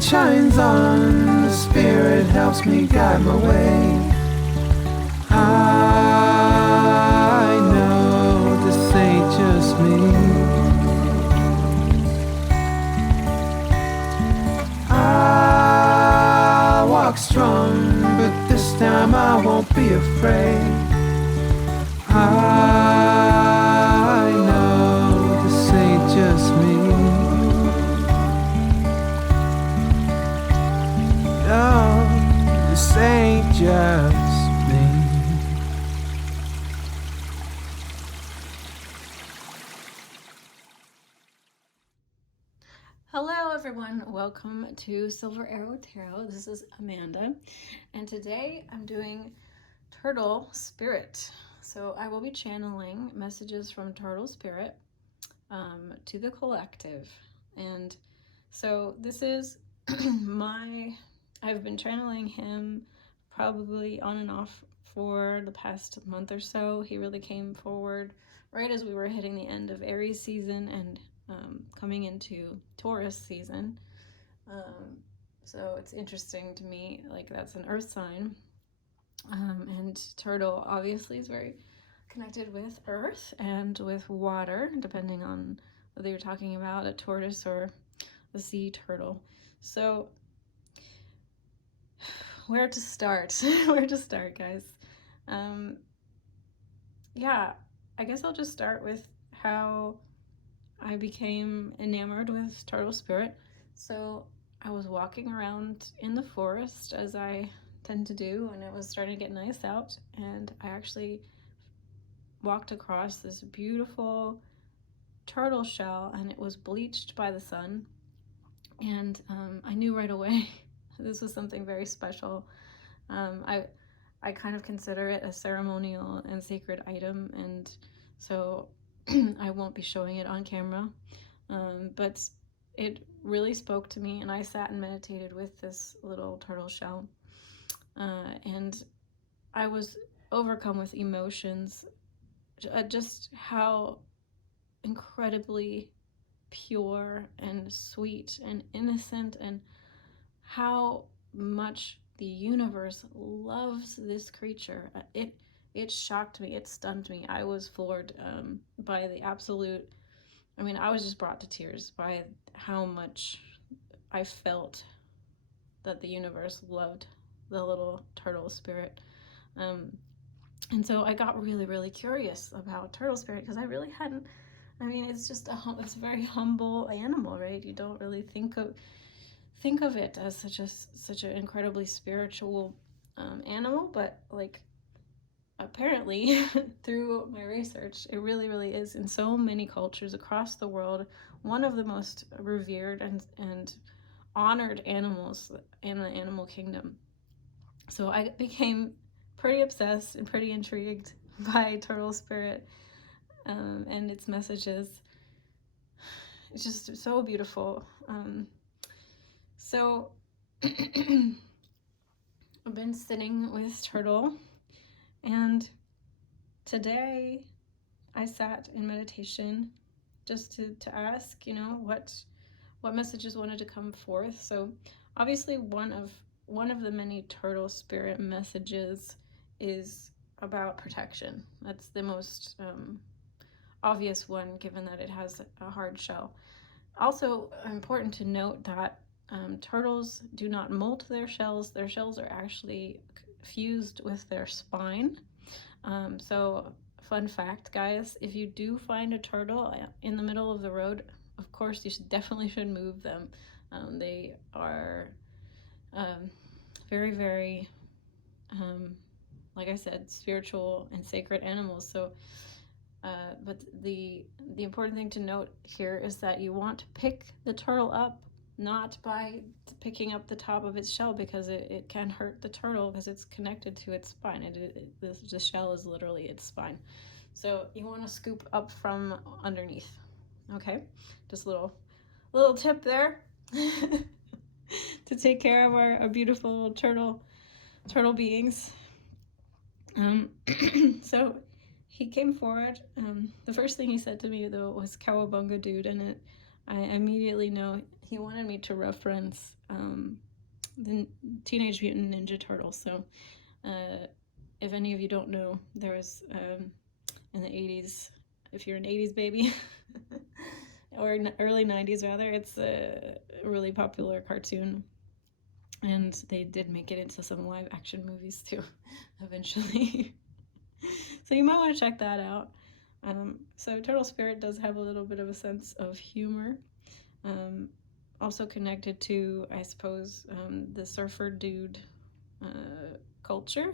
light shines on, the Spirit helps me guide my way. I know this ain't just me. I walk strong, but this time I won't be afraid. I know this ain't just me. No, this ain't just me. Hello everyone, welcome to Silver Arrow Tarot. This is Amanda, and today I'm doing Turtle Spirit. So I will be channeling messages from Turtle Spirit to the collective. And so this is I've been channeling him probably on and off for the past month or so. He really came forward right as we were hitting the end of Aries season and coming into Taurus season. So it's interesting to me, like that's an earth sign. And turtle obviously is very connected with earth and with water, depending on whether you're talking about a tortoise or the sea turtle. So where to start? Where to start, guys? Yeah, I guess I'll just start with how I became enamored with Turtle Spirit. So I was walking around in the forest, as I tend to do, and it was starting to get nice out, and I actually walked across this beautiful turtle shell, and it was bleached by the sun, and I knew right away this was something very special. I kind of consider it a ceremonial and sacred item, and so I won't be showing it on camera, but it really spoke to me, and I sat and meditated with this little turtle shell, and I was overcome with emotions, just how incredibly pure and sweet and innocent, and how much the universe loves this creature. It shocked me. It stunned me. I was floored by the absolute. I mean, I was just brought to tears by how much I felt that the universe loved the little turtle spirit. And so I got really, really curious about turtle spirit because I really hadn't. I mean, it's just it's a very humble animal, right? You don't really think of it as such an incredibly spiritual animal, but like apparently through my research, it really, really is in so many cultures across the world one of the most revered and honored animals in the animal kingdom. So I became pretty obsessed and pretty intrigued by turtle spirit and its messages. It's just so beautiful. So I've been sitting with Turtle, and today I sat in meditation just to ask, what messages wanted to come forth. So obviously one of the many Turtle Spirit messages is about protection. That's the most obvious one, given that it has a hard shell. Also important to note that turtles do not molt their shells. Their shells are actually fused with their spine. So fun fact, guys, if you do find a turtle in the middle of the road, of course you should move them. They are very, very, like I said, spiritual and sacred animals. So but the important thing to note here is that you want to pick the turtle up, not by picking up the top of its shell, because it can hurt the turtle because it's connected to its spine. The shell is literally its spine. So you want to scoop up from underneath. Okay, just a little tip there to take care of our beautiful turtle beings. So he came forward. The first thing he said to me, though, was "Cowabunga, dude," and I immediately know he wanted me to reference the Teenage Mutant Ninja Turtles. So if any of you don't know, there was in the 80s, if you're an 80s baby, or early 90s rather, it's a really popular cartoon. And they did make it into some live action movies too, eventually. So you might want to check that out. So Turtle Spirit does have a little bit of a sense of humor. Also connected to, I suppose, the surfer dude culture.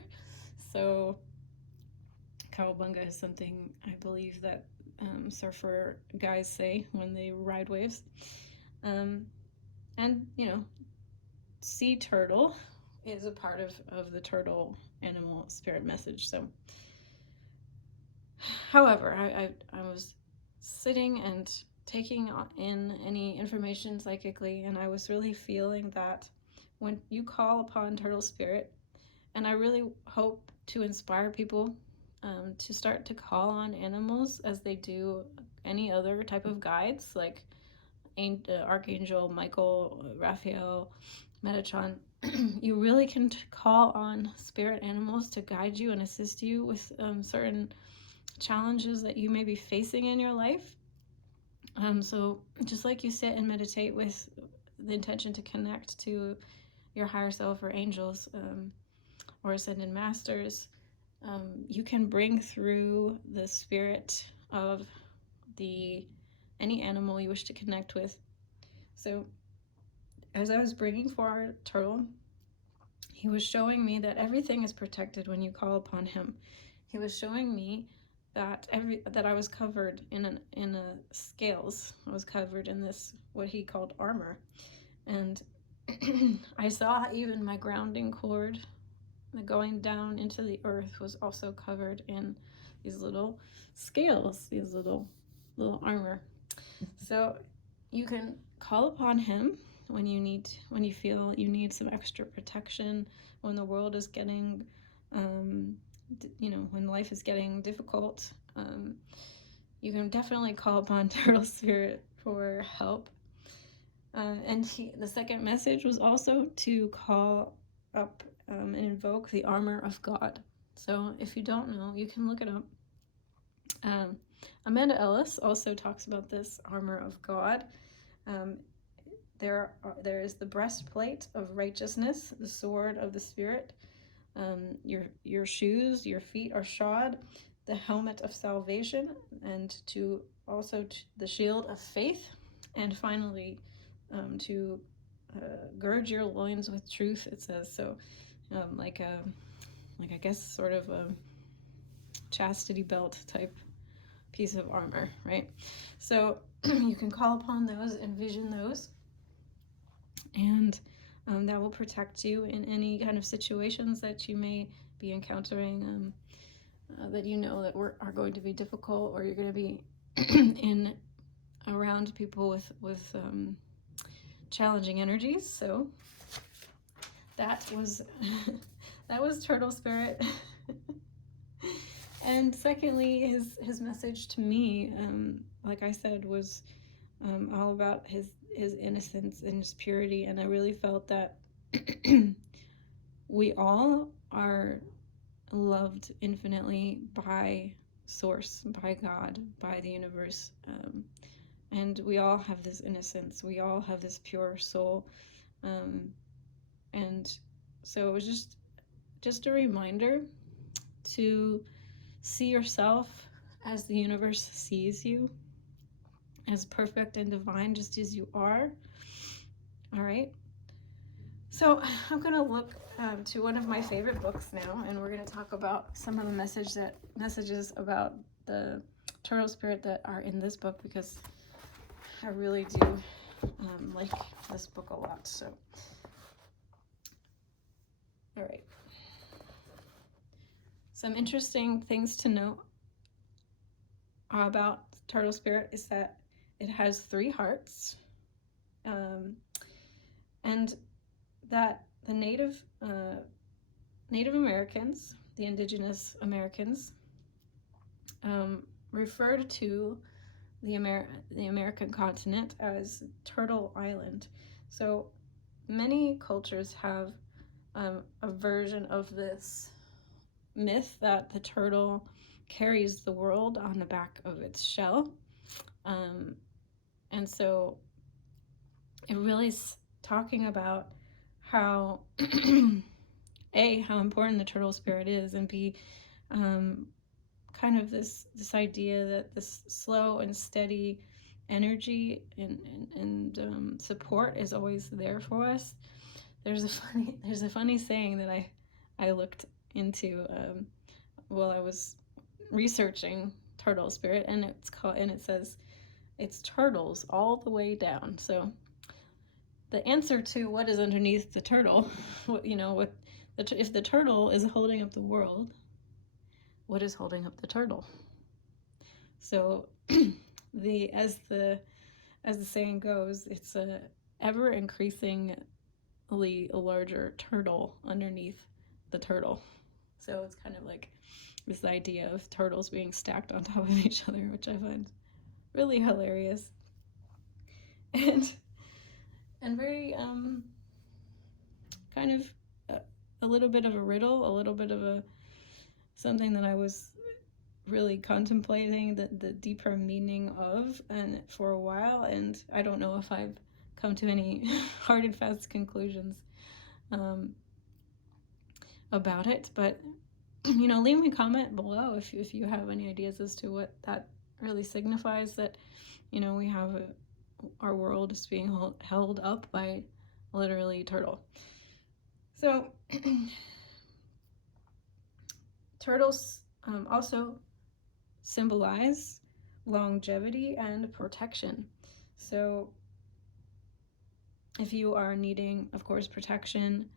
So cowabunga is something I believe that surfer guys say when they ride waves. And, you know, sea turtle is a part of the turtle animal spirit message. So, however, I was sitting and taking in any information psychically, and I was really feeling that when you call upon turtle spirit, and I really hope to inspire people to start to call on animals as they do any other type of guides, like Archangel Michael, Raphael, Metatron. You really can call on spirit animals to guide you and assist you with certain challenges that you may be facing in your life. So just like you sit and meditate with the intention to connect to your higher self or angels or ascended masters, you can bring through the spirit of any animal you wish to connect with. So as I was bringing forward Turtle, he was showing me that everything is protected when you call upon him. He was showing me that I was covered in scales. I was covered in this, what he called armor. And I saw even my grounding cord going down into the earth was also covered in these little scales, these little armor. So you can call upon him when you feel you need some extra protection, when the world is getting when life is getting difficult. You can definitely call upon Turtle Spirit for help. And the second message was also to call up and invoke the armor of God. So if you don't know, you can look it up. Amanda Ellis also talks about this armor of God. There is the breastplate of righteousness, the sword of the Spirit. Your shoes, your feet are shod, the helmet of salvation, and the shield of faith, and finally to gird your loins with truth. It says so, like I guess sort of a chastity belt type piece of armor, right? So you can call upon those, envision those, and that will protect you in any kind of situations that you may be encountering, that you know that are going to be difficult, or you're going to be around people with challenging energies. So that was that was Turtle Spirit. And secondly, his message to me, like I said, was all about his innocence and his purity. And I really felt that we all are loved infinitely by Source, by God, by the universe. And we all have this innocence. We all have this pure soul. And so it was just a reminder to see yourself as the universe sees you, as perfect and divine just as you are. All right. So I'm going to look to one of my favorite books now, and we're going to talk about some of the messages about the Turtle Spirit that are in this book, because I really do like this book a lot. So, all right. Some interesting things to note about Turtle Spirit is that it has 3 hearts, and that the Native Americans, the indigenous Americans, referred to the American continent as Turtle Island. So many cultures have a version of this myth that the turtle carries the world on the back of its shell. And so it really is talking about how A, how important the turtle spirit is, and B, kind of this idea that this slow and steady energy and support is always there for us. There's a funny saying that I looked into while I was researching turtle spirit, and it says it's turtles all the way down. So the answer to what is underneath the turtle, if the turtle is holding up the world, what is holding up the turtle? So as the saying goes, it's a ever increasingly larger turtle underneath the turtle. So it's kind of like this idea of turtles being stacked on top of each other, which I find really hilarious and very kind of a little bit of a riddle, a little bit of something that I was really contemplating the deeper meaning of and for a while, and I don't know if I've come to any hard and fast conclusions about it, but leave me a comment below if you have any ideas as to what that really signifies, that we have our world is being held up by literally turtle. So turtles also symbolize longevity and protection. So if you are needing, of course, protection,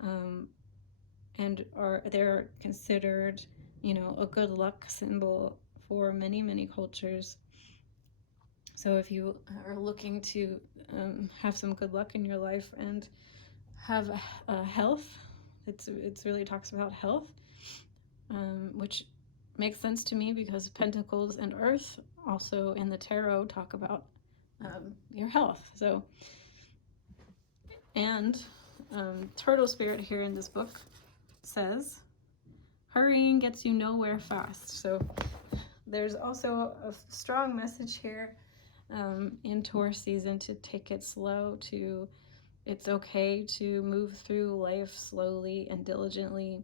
and they're considered, a good luck symbol for many, many cultures. So if you are looking to have some good luck in your life and have health, it's really talks about health, which makes sense to me because Pentacles and Earth also in the tarot talk about your health. So, and turtle spirit here in this book says, hurrying gets you nowhere fast. So there's also a strong message here in Taurus season to take it slow, it's okay to move through life slowly and diligently.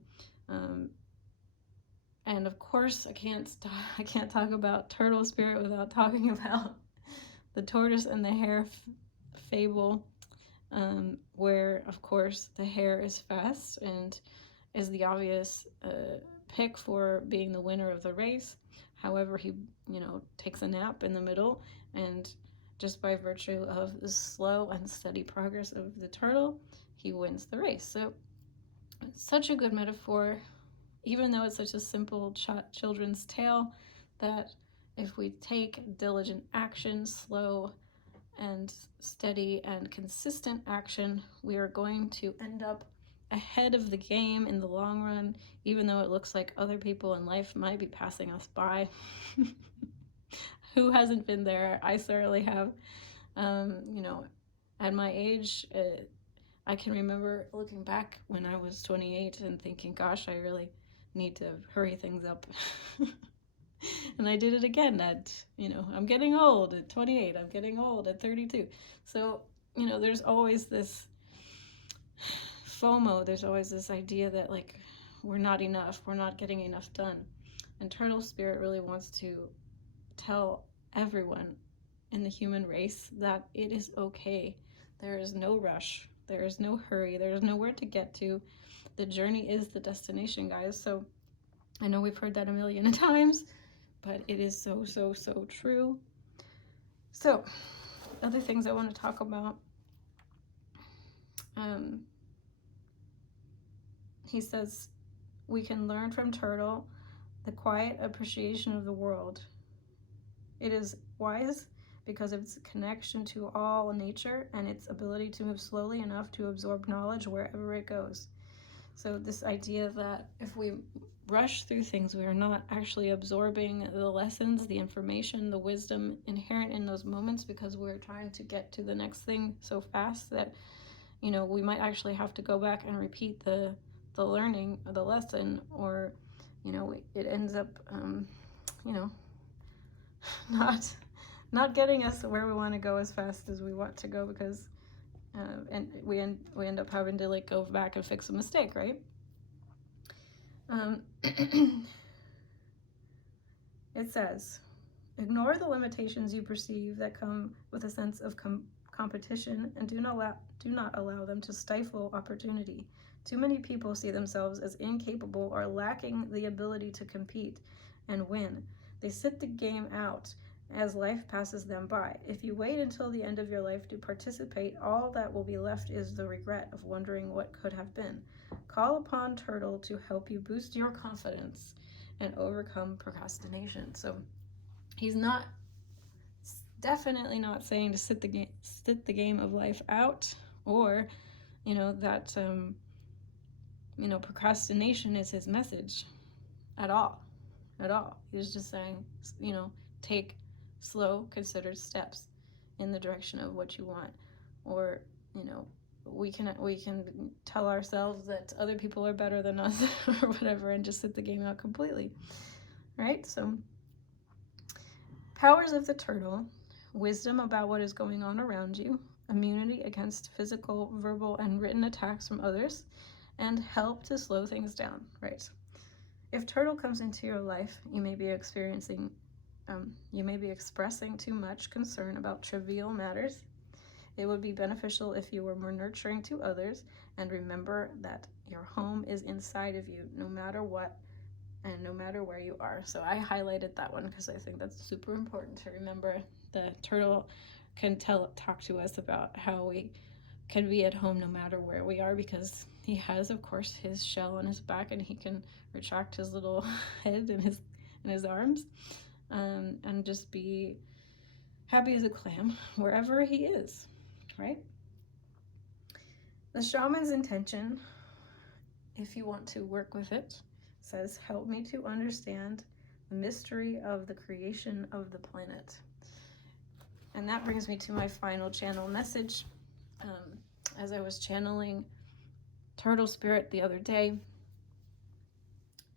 And of course, I can't talk about turtle spirit without talking about the tortoise and the hare fable, where of course the hare is fast and is the obvious pick for being the winner of the race. However, he takes a nap in the middle, and just by virtue of the slow and steady progress of the turtle, he wins the race. So it's such a good metaphor, even though it's such a simple children's tale, that if we take diligent action, slow and steady and consistent action, we are going to end up ahead of the game in the long run, even though it looks like other people in life might be passing us by. Who hasn't been there? I certainly have. At my age, I can remember looking back when I was 28 and thinking, gosh, I really need to hurry things up. And I did it again at, I'm getting old at 28, I'm getting old at 32. So, there's always this FOMO, there's always this idea that like we're not enough, we're not getting enough done. And turtle spirit really wants to tell everyone in the human race that it is okay. There is no rush, there is no hurry, there is nowhere to get to. The journey is the destination, guys. So I know we've heard that a million times, but it is so, so, so true. So other things I want to talk about. He says we can learn from turtle the quiet appreciation of the world. It is wise because of its connection to all nature and its ability to move slowly enough to absorb knowledge wherever it goes. So this idea that if we rush through things. We are not actually absorbing the lessons, the information, the wisdom inherent in those moments, because we're trying to get to the next thing so fast that, you know, we might actually have to go back and repeat the learning or the lesson, or, you know, it ends up, you know, not getting us where we want to go as fast as we want to go, because and we end up having to like go back and fix a mistake, right? It says, ignore the limitations you perceive that come with a sense of competition, and do not allow them to stifle opportunity. Too many people see themselves as incapable or lacking the ability to compete and win. They sit the game out as life passes them by. If you wait until the end of your life to participate, all that will be left is the regret of wondering what could have been. Call upon Turtle to help you boost your confidence and overcome procrastination. So he's definitely not saying to sit the game of life out, or, you know, that you know, procrastination is his message at all. He's just saying, you know, take slow, considered steps in the direction of what you want. Or, you know, we can tell ourselves that other people are better than us or whatever, and just sit the game out completely, right? So powers of the turtle: wisdom about what is going on around you, immunity against physical, verbal, and written attacks from others, and help to slow things down, right? If Turtle comes into your life, you may be expressing too much concern about trivial matters. It would be beneficial if you were more nurturing to others, and remember that your home is inside of you, no matter what and no matter where you are. So I highlighted that one because I think that's super important to remember. The turtle can talk to us about how we can be at home no matter where we are, because he has, of course, his shell on his back, and he can retract his little head and his arms, and just be happy as a clam wherever he is, right? The shaman's intention, if you want to work with it, says, help me to understand the mystery of the creation of the planet. And that brings me to my final channel message. As I was channeling Turtle Spirit the other day,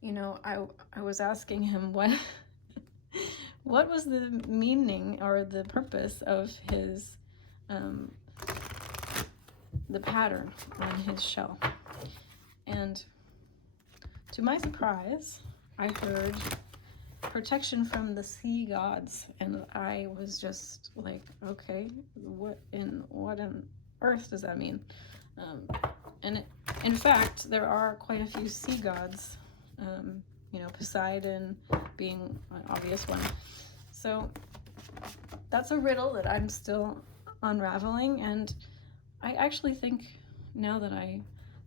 you know, I was asking him what was the meaning or the purpose of his the pattern on his shell. And to my surprise, I heard protection from the sea gods, and I was just like, okay, what on earth does that mean? And in fact, there are quite a few sea gods, you know, Poseidon being an obvious one. So that's a riddle that I'm still unraveling, and I actually think, now that I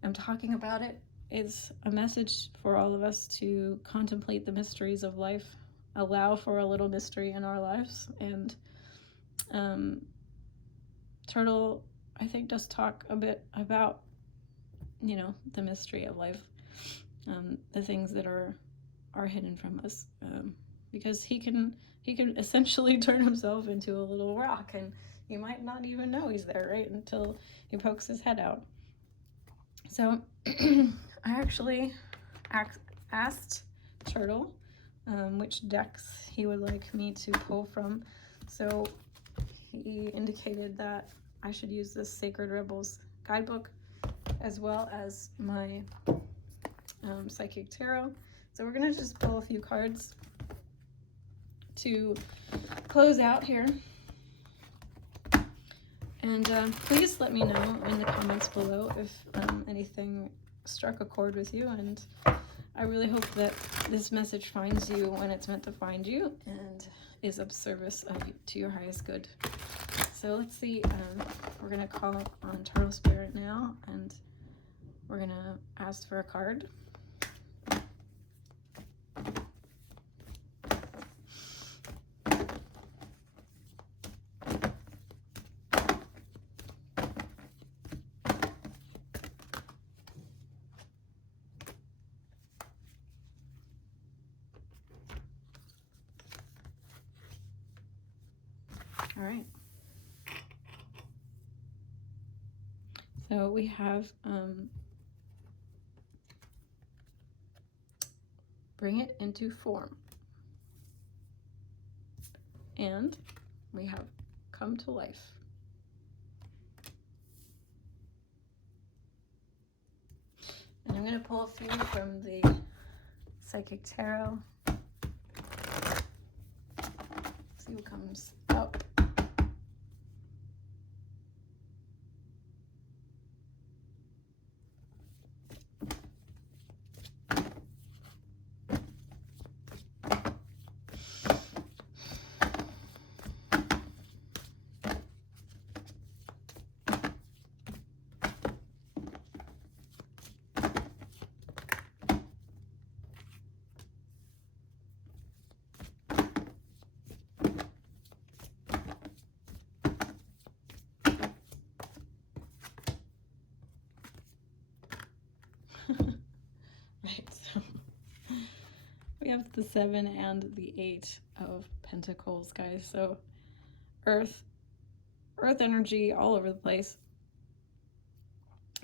am talking about it, it's a message for all of us to contemplate the mysteries of life, allow for a little mystery in our lives. And Turtle, I think, does talk a bit about, you know, the mystery of life, the things that are hidden from us, because he can essentially turn himself into a little rock, and you might not even know he's there, right, until he pokes his head out. So I actually asked Turtle which decks he would like me to pull from. So he indicated that I should use this Sacred Rebels guidebook, as well as my Psychic Tarot. So we're gonna just pull a few cards to close out here. And please let me know in the comments below if anything struck a chord with you, and I really hope that this message finds you when it's meant to find you and is of service to your highest good. So let's see, we're gonna call on Turtle Spirit now, and we're gonna ask for a card. All right. So we have bring it into form. And we have come to life. And I'm going to pull a few from the Psychic Tarot. See what comes up. Right, so we have the 7 and the 8 of Pentacles, guys. So earth energy all over the place.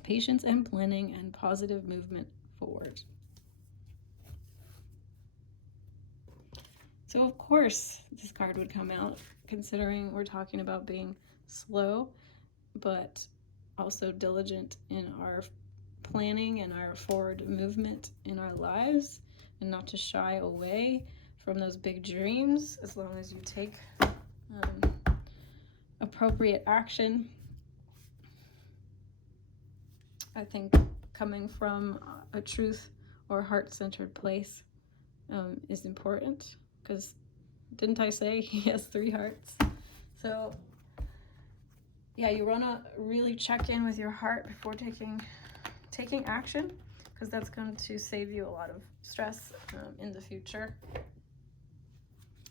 Patience and planning and positive movement forward. So of course this card would come out, considering we're talking about being slow, but also diligent in our planning and our forward movement in our lives, and not to shy away from those big dreams as long as you take appropriate action. I think coming from a truth or heart-centered place is important, because didn't I say he has 3 hearts? So yeah, you want to really check in with your heart before taking action, because that's going to save you a lot of stress in the future.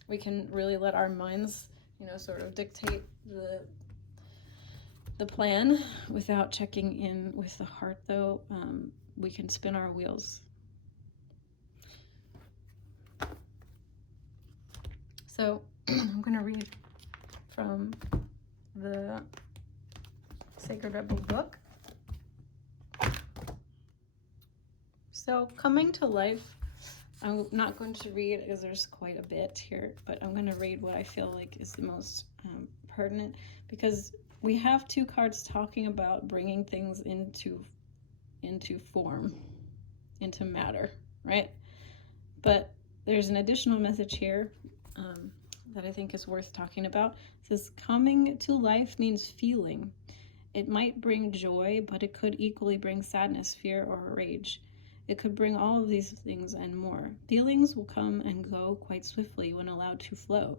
We can really let our minds, sort of dictate the plan without checking in with the heart, though. We can spin our wheels. So I'm going to read from the Sacred Rebel book. So coming to life, I'm not going to read because there's quite a bit here, but I'm going to read what I feel like is the most pertinent, because we have 2 cards talking about bringing things into form, into matter, right? But there's an additional message here that I think is worth talking about. It says, coming to life means feeling. It might bring joy, but it could equally bring sadness, fear, or rage. It could bring all of these things and more. Feelings will come and go quite swiftly when allowed to flow.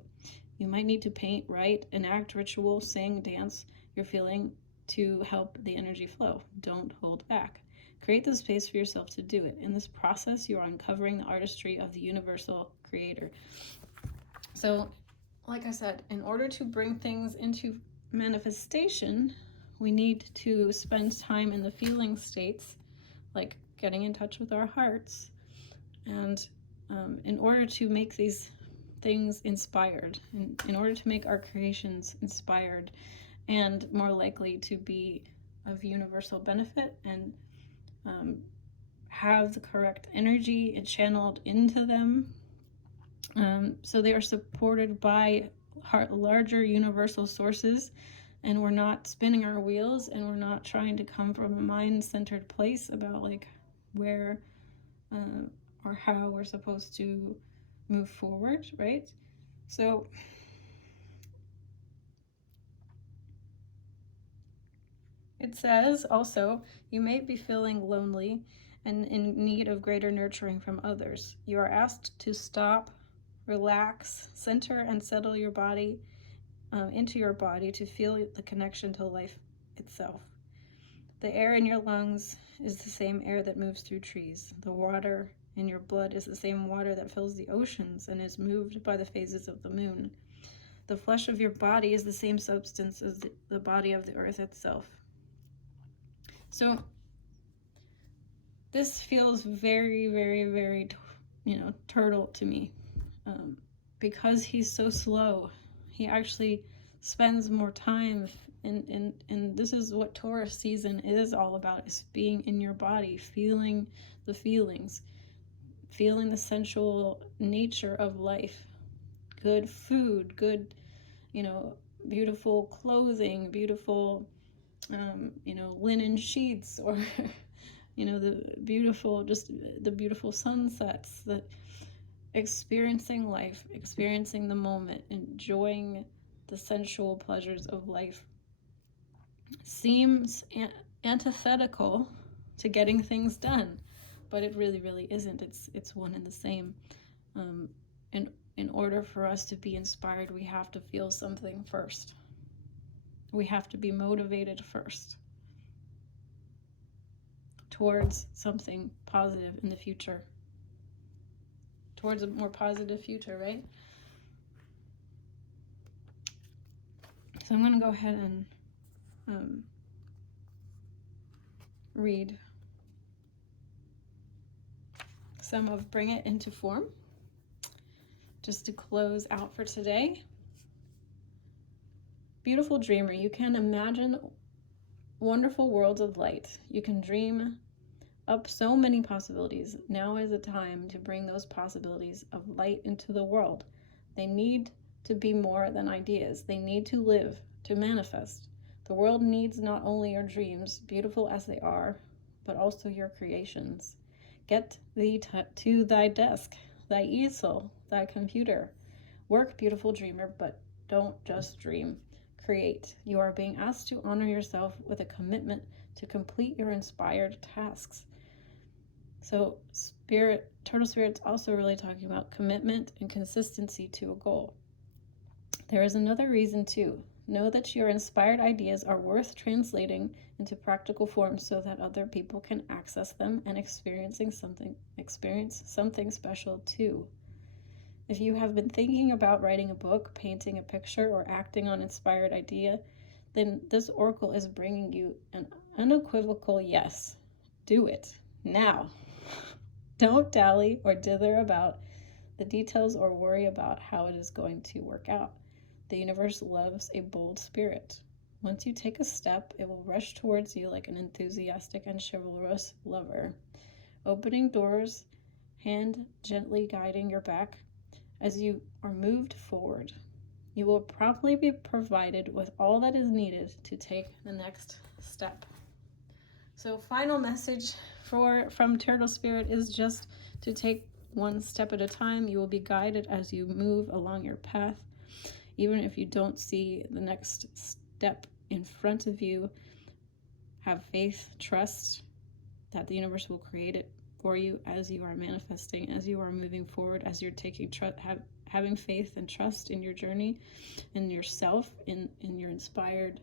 You might need to paint, write, enact, ritual, sing, dance your feeling to help the energy flow. Don't hold back. Create the space for yourself to do it. In this process, you are uncovering the artistry of the universal creator. So, like I said, in order to bring things into manifestation, we need to spend time in the feeling states, like getting in touch with our hearts. And in order to make these things inspired, in order to make our creations inspired and more likely to be of universal benefit and have the correct energy and channeled into them, so they are supported by larger universal sources, and we're not spinning our wheels, and we're not trying to come from a mind-centered place about like where or how we're supposed to move forward, right? So it says also, you may be feeling lonely and in need of greater nurturing from others. You are asked to stop, relax, center, and settle your body into your body to feel the connection to life itself. The air in your lungs is the same air that moves through trees. The water in your blood is the same water that fills the oceans and is moved by the phases of the moon. The flesh of your body is the same substance as the body of the earth itself. So this feels very, very, very, turtle to me. Because he's so slow, he actually spends more time, and this is what Taurus season is all about, is being in your body, feeling the feelings, feeling the sensual nature of life. Good food, good, beautiful clothing, beautiful, linen sheets, or, the beautiful sunsets, experiencing life, experiencing the moment, enjoying the sensual pleasures of life. Seems antithetical to getting things done, but it really, really isn't. It's one and the same. In order for us to be inspired, we have to feel something first. We have to be motivated first towards something positive in the future, towards a more positive future, right? So I'm going to go ahead and read some of Bring It Into Form, just to close out for today. Beautiful dreamer, you can imagine wonderful worlds of light. You can dream up so many possibilities. Now is the time to bring those possibilities of light into the world. They need to be more than ideas. They need to live, to manifest. The world needs not only your dreams, beautiful as they are, but also your creations. Get thee to thy desk, thy easel, thy computer. Work, beautiful dreamer, but don't just dream. Create. You are being asked to honor yourself with a commitment to complete your inspired tasks. So Turtle Spirit's also really talking about commitment and consistency to a goal. There is another reason too. Know that your inspired ideas are worth translating into practical form so that other people can access them and experience something special too. If you have been thinking about writing a book, painting a picture, or acting on inspired idea, then this oracle is bringing you an unequivocal yes. Do it now. Don't dally or dither about the details or worry about how it is going to work out. The universe loves a bold spirit. Once you take a step, it will rush towards you like an enthusiastic and chivalrous lover, opening doors, hand gently guiding your back as you are moved forward. You will promptly be provided with all that is needed to take the next step. So final message from Turtle Spirit is just to take one step at a time. You will be guided as you move along your path. Even if you don't see the next step in front of you, have faith, trust that the universe will create it for you as you are manifesting, as you are moving forward, as you're taking having faith and trust in your journey, in yourself, in your inspired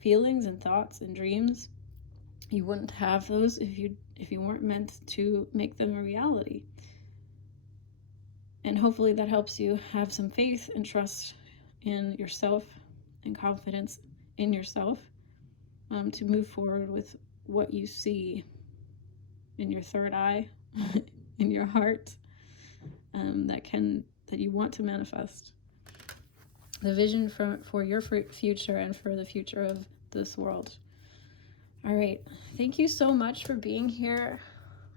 feelings and thoughts and dreams. You wouldn't have those if you weren't meant to make them a reality. And hopefully that helps you have some faith and trust in yourself and confidence in yourself to move forward with what you see in your third eye, in your heart, that you want to manifest. The vision for your future and for the future of this world. All right. Thank you so much for being here.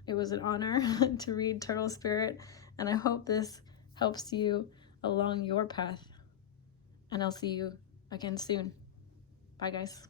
It was an honor to read Turtle Spirit, and I hope this helps you along your path. And I'll see you again soon. Bye, guys.